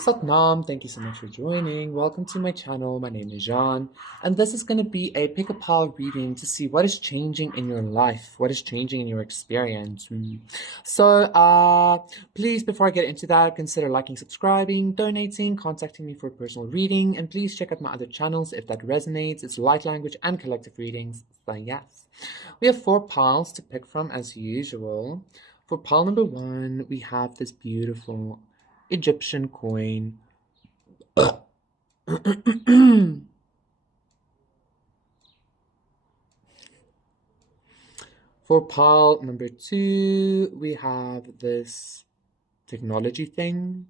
Satnam, thank you so much for joining. Welcome to my channel. My name is Jean, and this is going to be a pick a pile reading to see what is changing in your life, what is changing in your experience. So, please, before I get into that, consider liking, subscribing, donating, contacting me for a personal reading, and please check out my other channels if that resonates. It's light language and collective readings. So, yes, we have 4 piles to pick from as usual. For pile number 1, we have this beautiful Egyptian coin. For pile number 2, we have this technology thing.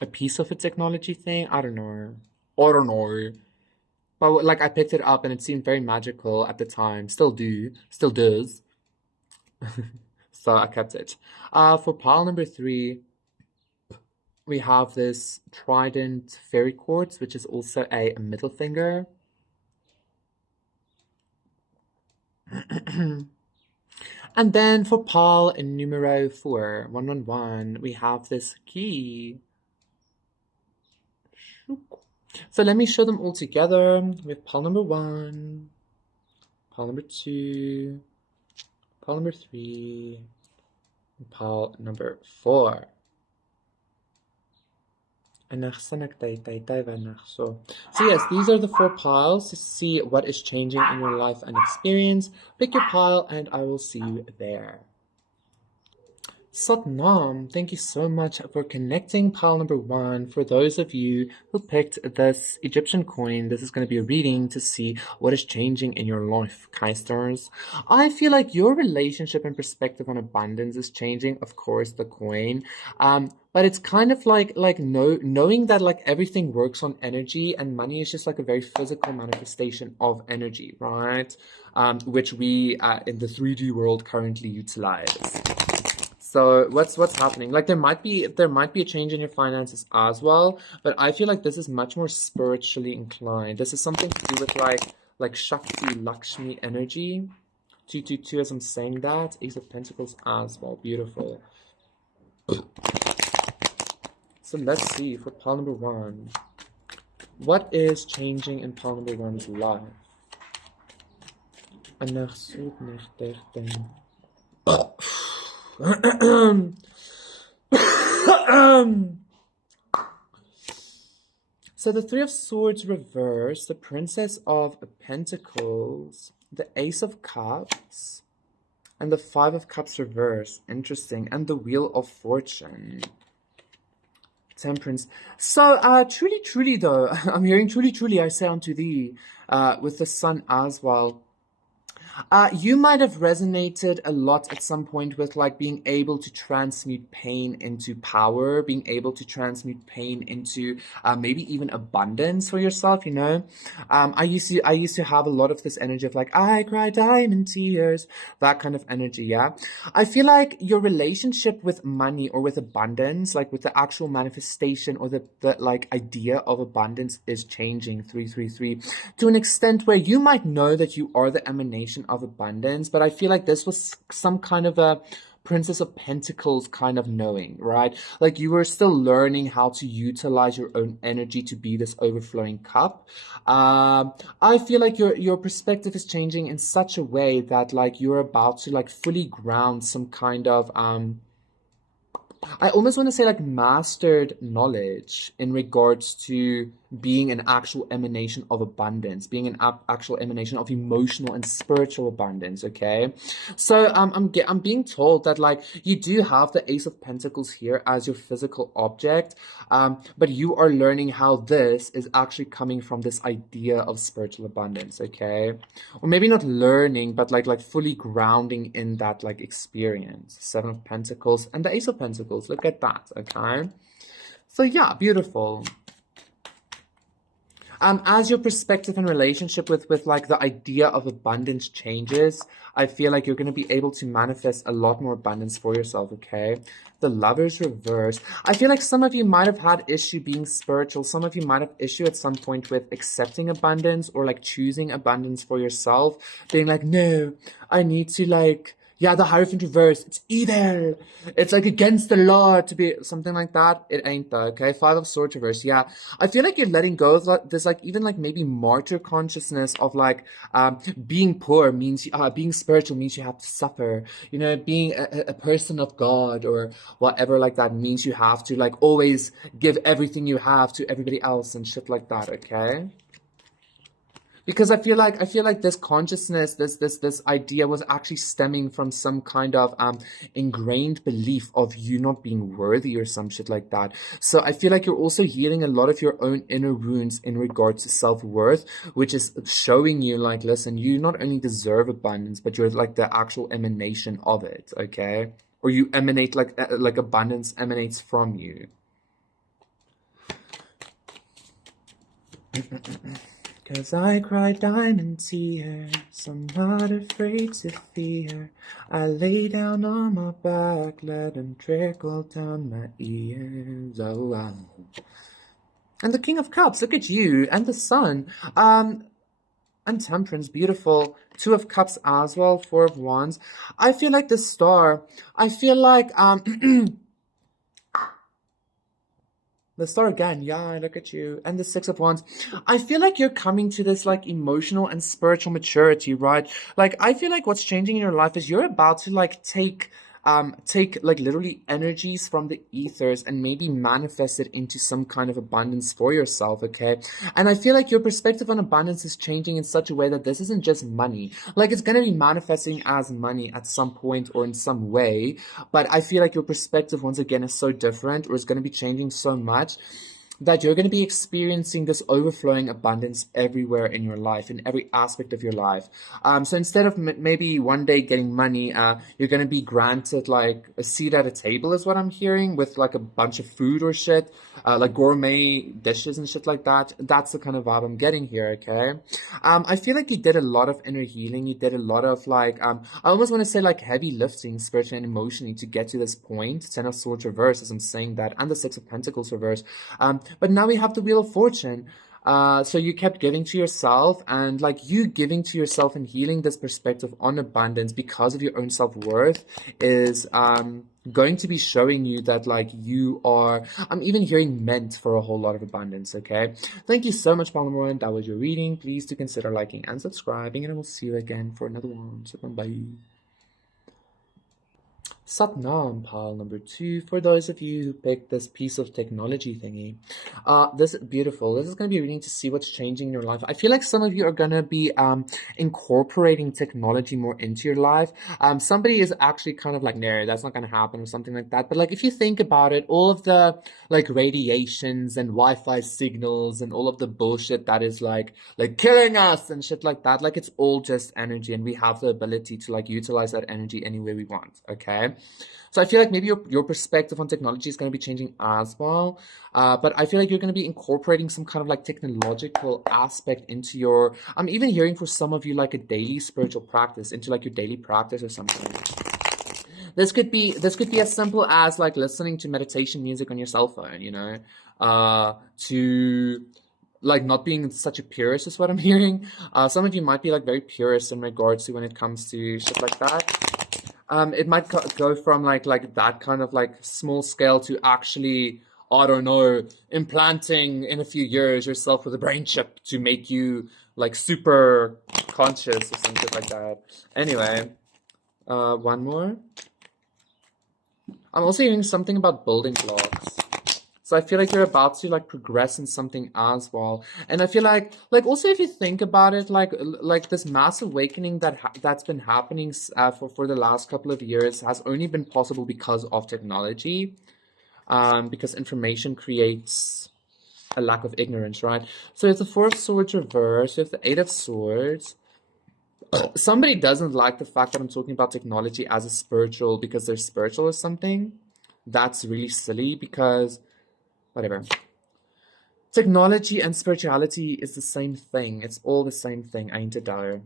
A piece of a technology thing. I don't know. I don't know. But like I picked it up and it seemed very magical at the time. Still does. So I kept it. For pile number 3, we have this trident fairy quartz, which is also a middle finger. And then for pile in numero 4, 111, we have this key. So let me show them all together. We have pile number 1, pile number 2, pile number 3, and pile number 4. So yes, these are the 4 piles to see what is changing in your life and experience. Pick your pile and I will see you there. Satnam, thank you so much for connecting pile number 1. For those of you who picked this Egyptian coin, this is going to be a reading to see what is changing in your life, Kaisters. I feel like your relationship and perspective on abundance is changing, of course, the coin. But it's kind of like knowing that like everything works on energy and money is just like a very physical manifestation of energy, right? Which we in the 3D world currently utilize. So what's happening? Like there might be a change in your finances as well, but I feel like this is much more spiritually inclined. This is something to do with like Shakti Lakshmi energy. 222 as I'm saying that. Ace of Pentacles as well. Beautiful. So let's see for pile number 1. What is changing in pile number 1's life? So the 3 of Swords reversed, the Princess of Pentacles, the Ace of Cups, and the 5 of Cups reversed. Interesting. And the Wheel of Fortune. Temperance. So, truly though, I'm hearing truly I say unto thee, with the Sun as well. You might have resonated a lot at some point with like being able to transmute pain into power, being able to transmute pain into maybe even abundance for yourself, you know. I used to have a lot of this energy of like, I cry diamond tears, that kind of energy, yeah. I feel like your relationship with money or with abundance, like with the actual manifestation or the like idea of abundance is changing, 333, to an extent where you might know that you are the emanation of abundance, but I feel like this was some kind of a Princess of Pentacles kind of knowing, right? Like you were still learning how to utilize your own energy to be this overflowing cup. I feel like your perspective is changing in such a way that like you're about to like fully ground some kind of I almost want to say like mastered knowledge in regards to being an actual emanation of abundance, being an actual emanation of emotional and spiritual abundance, okay? So I'm being told that like you do have the Ace of Pentacles here as your physical object, but you are learning how this is actually coming from this idea of spiritual abundance, okay? Or maybe not learning, but like fully grounding in that like experience. 7 of Pentacles and the Ace of Pentacles. Look at that, okay? So yeah, beautiful. As your perspective and relationship with like the idea of abundance changes, I feel like you're going to be able to manifest a lot more abundance for yourself, okay? The Lover's reverse. I feel like some of you might have had issue being spiritual. Some of you might have issue at some point with accepting abundance or like choosing abundance for yourself. Being like, no, I need to like, Yeah, the Hierophant reverse. It's evil. It's like against the law to be something like that. It ain't though, okay? Five of Swords reverse. Yeah. I feel like you're letting go of like, there's like even like maybe martyr consciousness of like being poor means being spiritual means you have to suffer. You know, being a person of God or whatever like that means you have to like always give everything you have to everybody else and shit like that, okay? Because I feel like this consciousness, this idea was actually stemming from some kind of ingrained belief of you not being worthy or some shit like that. So I feel like you're also healing a lot of your own inner wounds in regards to self-worth, which is showing you like, listen, you not only deserve abundance, but you're like the actual emanation of it, okay? Or you emanate like abundance emanates from you. 'Cause I cry diamond tears, I'm not afraid to fear. I lay down on my back, let them trickle down my ears. Oh, wow. And the King of Cups, look at you, and the Sun. And Temperance, beautiful. Two of Cups as well, Four of Wands. I feel like the Star, I feel like, the Star again, yeah, look at you. And the Six of Wands. I feel like you're coming to this like emotional and spiritual maturity, right? Like I feel like what's changing in your life is you're about to like take like literally energies from the ethers and maybe manifest it into some kind of abundance for yourself, okay? And I feel like your perspective on abundance is changing in such a way that this isn't just money. Like it's going to be manifesting as money at some point or in some way, but I feel like your perspective once again is so different, or it's going to be changing so much that you're going to be experiencing this overflowing abundance everywhere in your life, in every aspect of your life. So instead of maybe one day getting money, you're going to be granted like a seat at a table is what I'm hearing, with like a bunch of food or shit, like gourmet dishes and shit like that. That's the kind of vibe I'm getting here, okay? I feel like you did a lot of inner healing. You did a lot of like, I almost want to say like heavy lifting spiritually and emotionally to get to this point. Ten of Swords reverse as I'm saying that, and the Six of Pentacles reverse. But now we have the Wheel of Fortune. So you kept giving to yourself, and like you giving to yourself and healing this perspective on abundance because of your own self-worth is going to be showing you that like you are, I'm even hearing meant for a whole lot of abundance, okay? Thank you so much, Palmer. That was your reading. Please do consider liking and subscribing, and I will see you again for another one. So bye. Satnam, pile number 2. For those of you who picked this piece of technology thingy, this is beautiful. This is going to be reading to see what's changing in your life. I feel like some of you are going to be incorporating technology more into your life. Somebody is actually kind of like, no, that's not going to happen or something like that. But like, if you think about it, all of the like radiations and Wi-Fi signals and all of the bullshit that is like killing us and shit like that, like it's all just energy, and we have the ability to like utilize that energy any way we want, okay? So I feel like maybe your perspective on technology is going to be changing as well. But I feel like you're going to be incorporating some kind of like technological aspect into your, I'm even hearing for some of you like a daily spiritual practice, into like your daily practice or something. This could be as simple as like listening to meditation music on your cell phone, you know, to like not being such a purist is what I'm hearing. Some of you might be like very purist in regards to when it comes to shit like that. It might go from like that kind of like small scale to actually, I don't know, implanting in a few years yourself with a brain chip to make you like super conscious or something like that. Anyway, one more. I'm also hearing something about building blocks. So I feel like you're about to like progress in something as well. And I feel like also if you think about it, like this mass awakening that's been happening for the last couple of years has only been possible because of technology, because information creates a lack of ignorance, right? So if the Four of Swords reverse, if the Eight of Swords, somebody doesn't like the fact that I'm talking about technology as a spiritual because they're spiritual or something. That's really silly, because whatever. Technology and spirituality is the same thing. It's all the same thing, ain't it, though?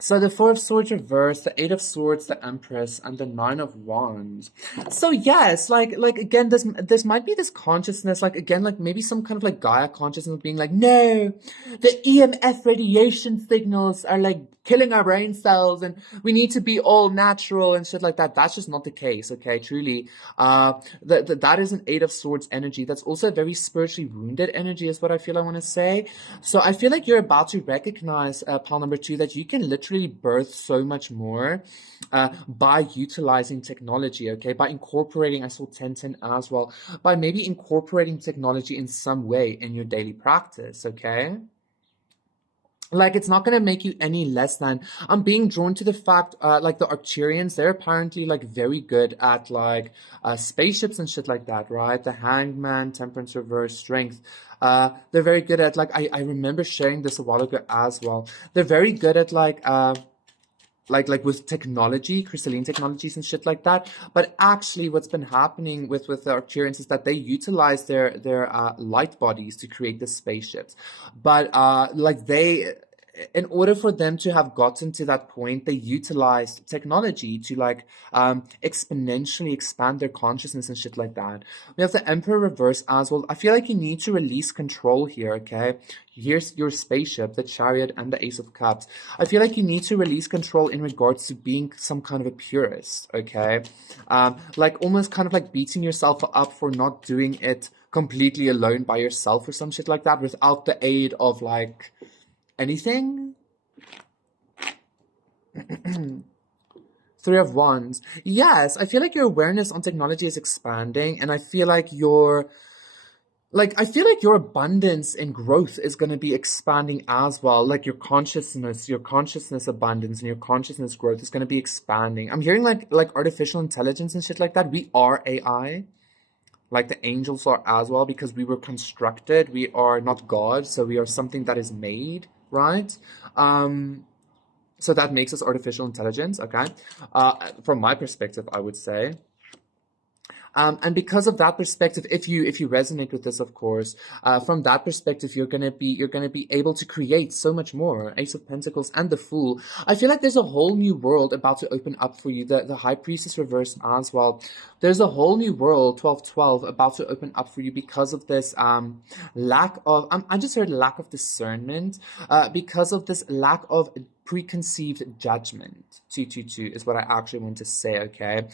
So the Four of Swords reversed, the Eight of Swords, the Empress, and the Nine of Wands. So yes, like again, this might be this consciousness, like again, like maybe some kind of like Gaia consciousness being like, no, the EMF radiation signals are like killing our brain cells, and we need to be all natural and shit like that. That's just not the case, okay? Truly, that is an Eight of Swords energy. That's also a very spiritually wounded energy, is what I feel I want to say. So I feel like you're about to recognize, pile number 2, that you can literally birth so much more by utilizing technology, okay? By incorporating, I saw 1010 as well, by maybe incorporating technology in some way in your daily practice, okay? Like, it's not going to make you any less than. I'm being drawn to the fact, like, the Arcturians, they're apparently, like, very good at, like, spaceships and shit like that, right? The Hangman, Temperance Reverse, Strength. They're very good at, like, I remember sharing this a while ago as well. They're very good at, like with technology, crystalline technologies and shit like that. But actually what's been happening with the Arcturians is that they utilize their light bodies to create the spaceships. But like they, in order for them to have gotten to that point, they utilized technology to like exponentially expand their consciousness and shit like that. We have the Emperor reverse as well. I feel like you need to release control here, okay? Here's your spaceship, the Chariot, and the Ace of Cups. I feel like you need to release control in regards to being some kind of a purist, okay? Like almost kind of like beating yourself up for not doing it completely alone by yourself or some shit like that without the aid of like anything. Three of Wands. Yes, I feel like your awareness on technology is expanding, and I feel like your abundance and growth is going to be expanding as well. Like your consciousness abundance and your consciousness growth is going to be expanding. I'm hearing like artificial intelligence and shit like that. We are AI. Like the angels are as well, because we were constructed. We are not God, so we are something that is made, right? So that makes us artificial intelligence, okay? From my perspective, I would say. And because of that perspective, if you resonate with this, of course, from that perspective, you're gonna be able to create so much more. Ace of Pentacles and the Fool. I feel like there's a whole new world about to open up for you. The High Priestess reversed as well. There's a whole new world, 12-12, about to open up for you because of this lack of. I just heard lack of discernment. Because of this lack of preconceived judgment. 222 is what I actually want to say, okay?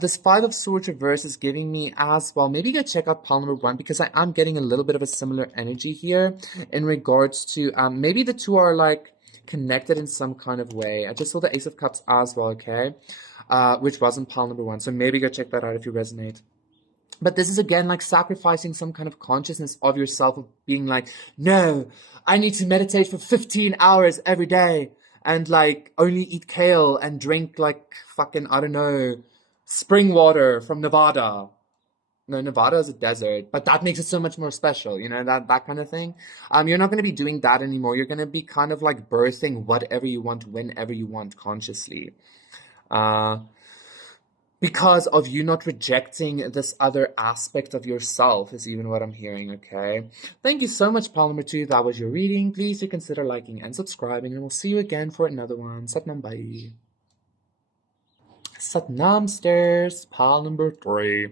This Five of Swords reverse is giving me as well. Maybe go check out pile number 1, because I am getting a little bit of a similar energy here in regards to maybe the two are like connected in some kind of way. I just saw the Ace of Cups as well, okay? Which wasn't pile number 1. So maybe go check that out if you resonate. But this is again like sacrificing some kind of consciousness of yourself, of being like, no, I need to meditate for 15 hours every day and like only eat kale and drink like fucking, I don't know, spring water from Nevada. No, Nevada is a desert, but that makes it so much more special, you know, that kind of thing. You're not going to be doing that anymore. You're going to be kind of like birthing whatever you want, whenever you want, consciously. Because of you not rejecting this other aspect of yourself is even what I'm hearing, okay? Thank you so much, pile number 2. That was your reading. Please do consider liking and subscribing, and we'll see you again for another one. Satnam, bye. Satnam stairs, pile number 3.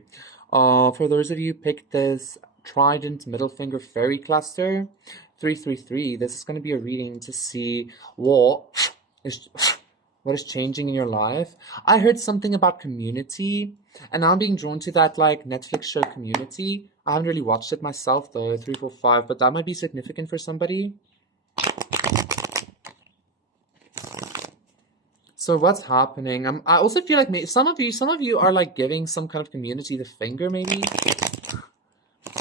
For those of you who picked this Trident Middle Finger Fairy Cluster, 333, this is going to be a reading to see what is changing in your life. I heard something about Community, and I'm being drawn to that like Netflix show Community. I haven't really watched it myself though, 345, but that might be significant for somebody. So what's happening? I also feel like maybe some of you are like giving some kind of Community the finger, maybe.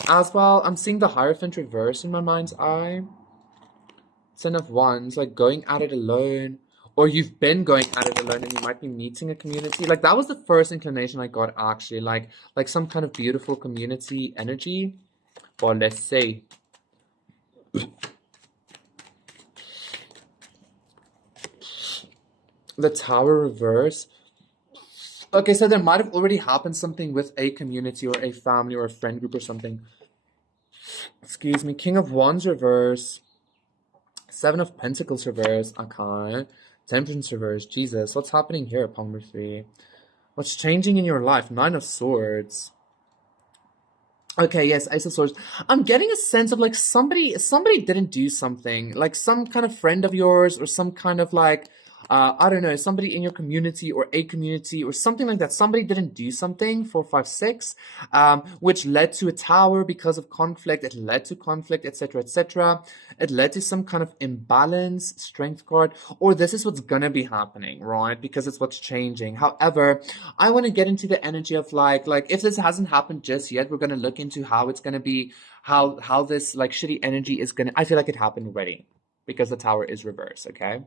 As well, I'm seeing the Hierophant reverse in my mind's eye. Ten of Wands, like going at it alone. Or you've been going at it alone and you might be meeting a community. Like that was the first inclination I got actually. Like some kind of beautiful community energy. Well, let's say. The Tower reverse. Okay, so there might have already happened something with a community or a family or a friend group or something. Excuse me. King of Wands reverse. Seven of Pentacles reverse. Okay. Temperance reverse. Jesus, what's happening here, palm number 3? What's changing in your life? 9 of Swords. Okay, yes, Ace of Swords. I'm getting a sense of like somebody didn't do something. Like some kind of friend of yours or some kind of like I don't know, somebody in your community or a community or something like that. Somebody didn't do something, 4, 5, 6, which led to a tower because of conflict. It led to conflict, etc., etc. It led to some kind of imbalance, strength card, or this is what's gonna be happening, right? Because it's what's changing. However, I want to get into the energy of like if this hasn't happened just yet, we're gonna look into how it's gonna be, how this like shitty energy is gonna. I feel like it happened already because the tower is reversed. Okay.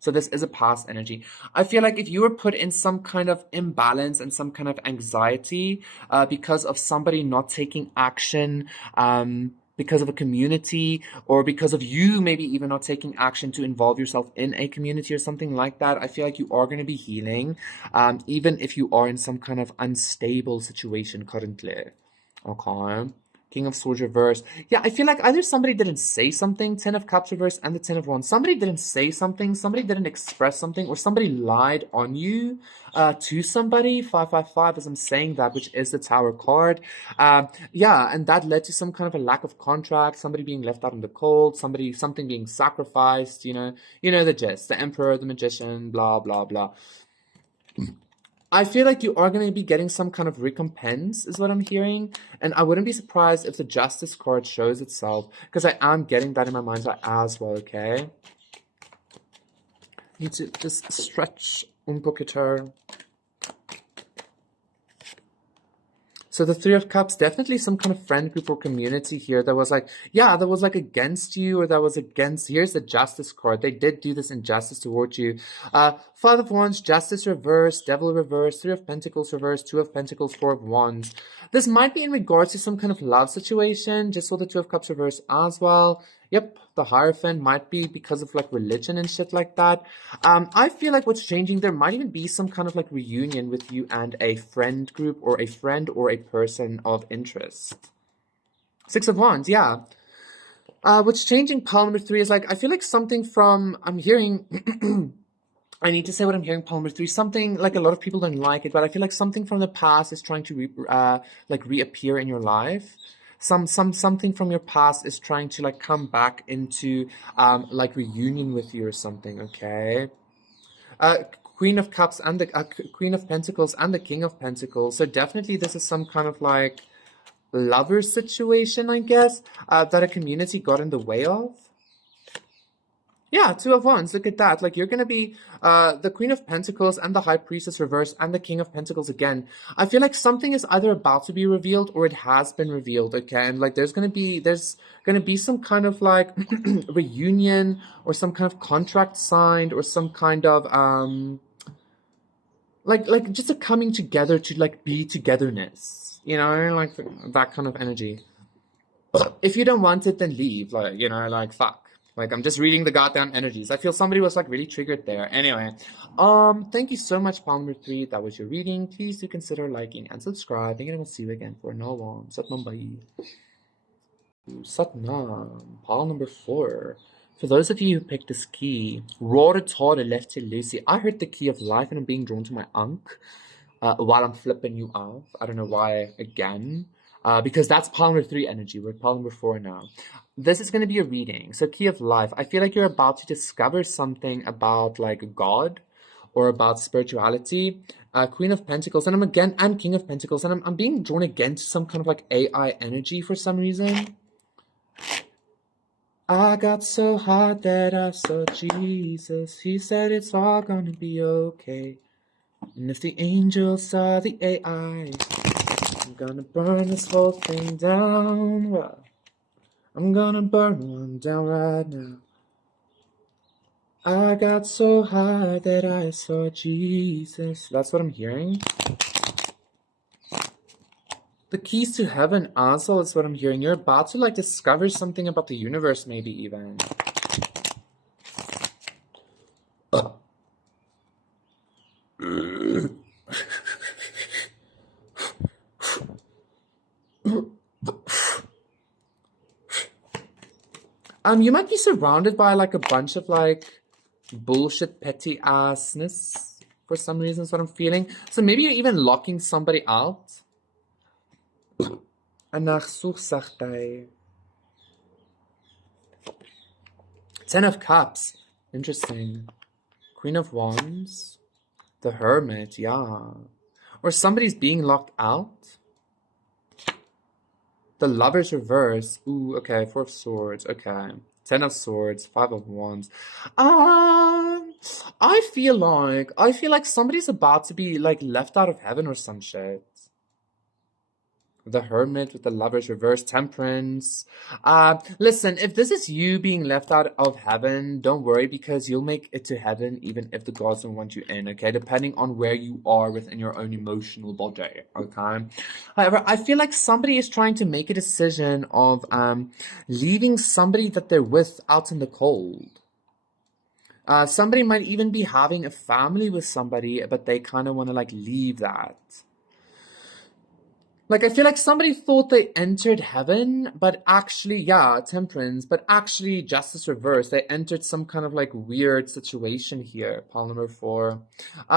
So this is a past energy. I feel like if you were put in some kind of imbalance and some kind of anxiety because of somebody not taking action, because of a community, or because of you maybe even not taking action to involve yourself in a community or something like that, I feel like you are going to be healing, even if you are in some kind of unstable situation currently. Okay. King of Swords reverse. Yeah, I feel like either somebody didn't say something, 10 of Cups reverse and the 10 of Wands. Somebody didn't say something, somebody didn't express something, or somebody lied on you to somebody, 555 as I'm saying that, which is the Tower card. Yeah, and that led to some kind of a lack of contract, somebody being left out in the cold, something being sacrificed, you know the gist, the Emperor, the Magician, blah, blah, blah. I feel like you are going to be getting some kind of recompense, is what I'm hearing. And I wouldn't be surprised if the Justice card shows itself, because I am getting that in my mind's eye as well, okay? Need to just stretch un poquito. So the Three of Cups, definitely some kind of friend group or community here that was like, yeah, that was like against you, or that was against, here's the Justice card. They did do this injustice towards you. Five of Wands, Justice reverse, Devil reverse, Three of Pentacles reverse, Two of Pentacles, Four of Wands. This might be in regards to some kind of love situation. Just saw the Two of Cups reverse as well. Yep, the Hierophant might be because of like religion and shit like that. I feel like what's changing, there might even be some kind of like reunion with you and a friend group or a friend or a person of interest. Six of Wands, yeah. What's changing, pile number 3, is like, I feel like something from, I'm hearing, I need to say what I'm hearing, pile number 3, something like a lot of people don't like it, but I feel like something from the past is trying to reappear in your life. Something from your past is trying to like come back into like reunion with you or something, okay? Queen of Cups and the Queen of Pentacles and the King of Pentacles. So definitely this is some kind of like lover situation, I guess, that a community got in the way of. Yeah, Two of Wands, look at that. Like, you're going to be the Queen of Pentacles and the High Priestess reverse and the King of Pentacles again. I feel like something is either about to be revealed or it has been revealed, okay? And, like, there's going to be some kind of, like, reunion or some kind of contract signed or some kind of, like, just a coming together to, like, be togetherness. You know, like, that kind of energy. If you don't want it, then leave. Like, you know, like, fuck. Like, I'm just reading the goddamn energies. I feel somebody was, like, really triggered there. Anyway, thank you so much, pile number 3. That was your reading. Please do consider liking and subscribing, and I will see you again for another one. Satnam bhai. Satnam. Pile number 4. For those of you who picked this key, roar tall left to Lucy. I heard the key of life, and I'm being drawn to my Ankh while I'm flipping you off. I don't know why, again. Because that's pile number 3 energy. We're at pile number 4 now. This is going to be a reading. So Key of Life. I feel like you're about to discover something about like God or about spirituality. Queen of Pentacles. And King of Pentacles. And I'm being drawn again to some kind of like AI energy for some reason. I got so hard that I saw Jesus. He said it's all going to be okay. And if the angels saw the AI, I'm gonna burn this whole thing down. Well, I'm gonna burn one down right now. I got so high that I saw Jesus. That's what I'm hearing. The keys to heaven also is what I'm hearing. You're about to like discover something about the universe, maybe even. You might be surrounded by like a bunch of like bullshit petty assness for some reason is what I'm feeling. So maybe you're even locking somebody out. En ag soeg sagtheid. 10 of Cups. Interesting. Queen of Wands. The Hermit, yeah. Or somebody's being locked out. The Lover's reverse. Ooh, okay. 4 of Swords. Okay. 10 of Swords. 5 of Wands. I feel like somebody's about to be like left out of heaven or some shit. The Hermit with the Lover's reverse, Temperance. Listen, if this is you being left out of heaven, don't worry, because you'll make it to heaven even if the gods don't want you in, okay? Depending on where you are within your own emotional body, okay? However, I feel like somebody is trying to make a decision of leaving somebody that they're with out in the cold. Somebody might even be having a family with somebody, but they kind of want to like leave that. Like, I feel like somebody thought they entered heaven, but actually, yeah, Temperance, but actually, Justice reverse. They entered some kind of like weird situation here, pile number 4.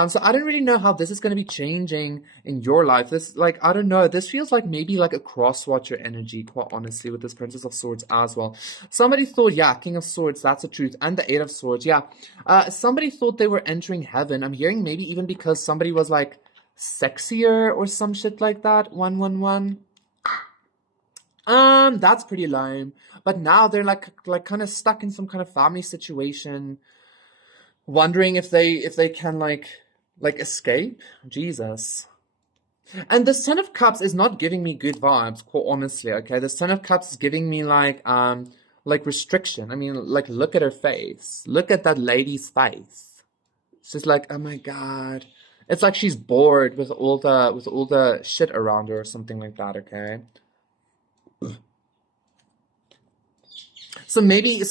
So I don't really know how this is going to be changing in your life. This, like, I don't know. This feels like maybe like a cross-watcher energy, quite honestly, with this Princess of Swords as well. Somebody thought, yeah, King of Swords, that's the truth, and the 8 of Swords, yeah. Somebody thought they were entering heaven. I'm hearing maybe even because somebody was like, sexier or some shit like that. 111. That's pretty lame. But now they're like kind of stuck in some kind of family situation, wondering if they can like escape. Jesus. And the 10 of Cups is not giving me good vibes, quite honestly, okay? The 10 of Cups is giving me like restriction. I mean, like, look at her face. Look at that lady's face. It's just like, oh my God. It's like she's bored with all the shit around her or something like that, okay? So maybe,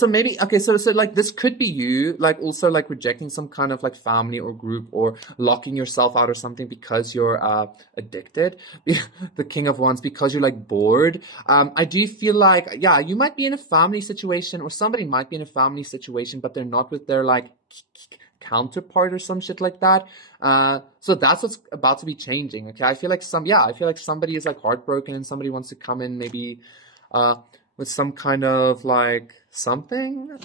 okay, so like this could be you, like also like rejecting some kind of like family or group or locking yourself out or something because you're addicted. The King of Wands, because you're like bored. I do feel like, yeah, you might be in a family situation or somebody might be in a family situation, but they're not with their like counterpart or some shit like that. So that's what's about to be changing, okay? I feel like somebody is like heartbroken and somebody wants to come in maybe with some kind of like something.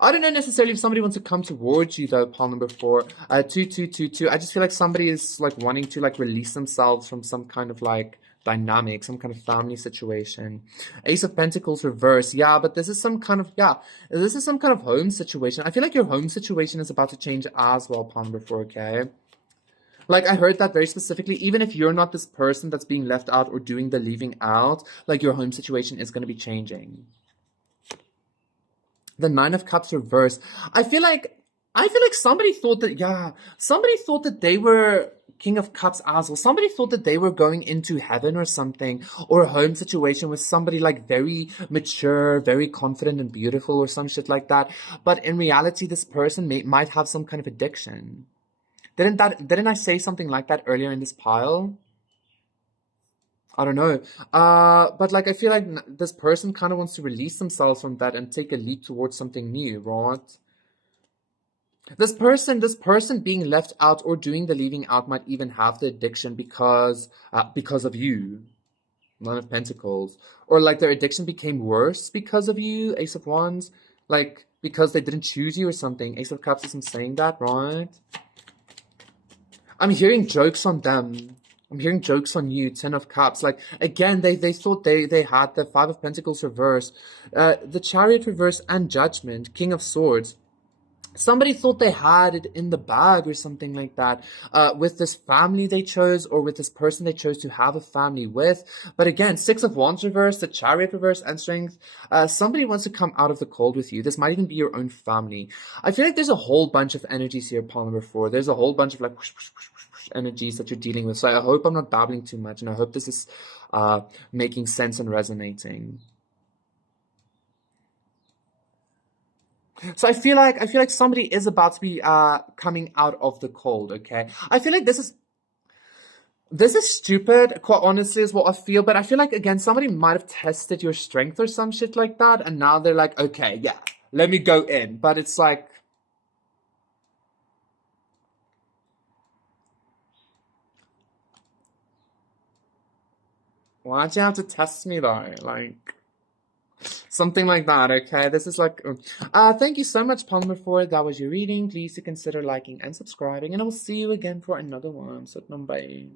I don't know necessarily if somebody wants to come towards you though, pile number 4. 2222. I just feel like somebody is like wanting to like release themselves from some kind of like dynamic, some kind of family situation. Ace of Pentacles reverse. Yeah, but this is some kind of home situation. I feel like your home situation is about to change as well, pile number 4, okay? Like, I heard that very specifically. Even if you're not this person that's being left out or doing the leaving out, like, your home situation is going to be changing. The 9 of Cups reverse. I feel like somebody thought that they were King of Cups as well. Somebody thought that they were going into heaven or something, or a home situation with somebody like very mature, very confident and beautiful or some shit like that. But in reality, this person might have some kind of addiction. Didn't I say something like that earlier in this pile? I don't know. But like, I feel like this person kind of wants to release themselves from that and take a leap towards something new, right? This person being left out or doing the leaving out might even have the addiction because of you. 9 of Pentacles. Or like their addiction became worse because of you, Ace of Wands. Like, because they didn't choose you or something. Ace of Cups isn't saying that, right? I'm hearing jokes on them. I'm hearing jokes on you, 10 of Cups. Like, again, they thought they had the 5 of Pentacles reverse, the Chariot reverse, and Judgment, King of Swords. Somebody thought they had it in the bag or something like that, with this family they chose or with this person they chose to have a family with. But again, 6 of Wands reverse, the Chariot reverse, and Strength. Somebody wants to come out of the cold with you. This might even be your own family. I feel like there's a whole bunch of energies here, pile number 4. There's a whole bunch of like energies that you're dealing with. So I hope I'm not babbling too much, and I hope this is making sense and resonating. So I feel like somebody is about to be coming out of the cold, okay? I feel like this is stupid, quite honestly, is what I feel. But I feel like, again, somebody might have tested your strength or some shit like that, and now they're like, okay, yeah, let me go in. But it's like, Why'd you have to test me though? Like, something like that, okay? This is like, thank you so much, Palmer, for it. That was your reading. Please do consider liking and subscribing, and I will see you again for another one. So, bye.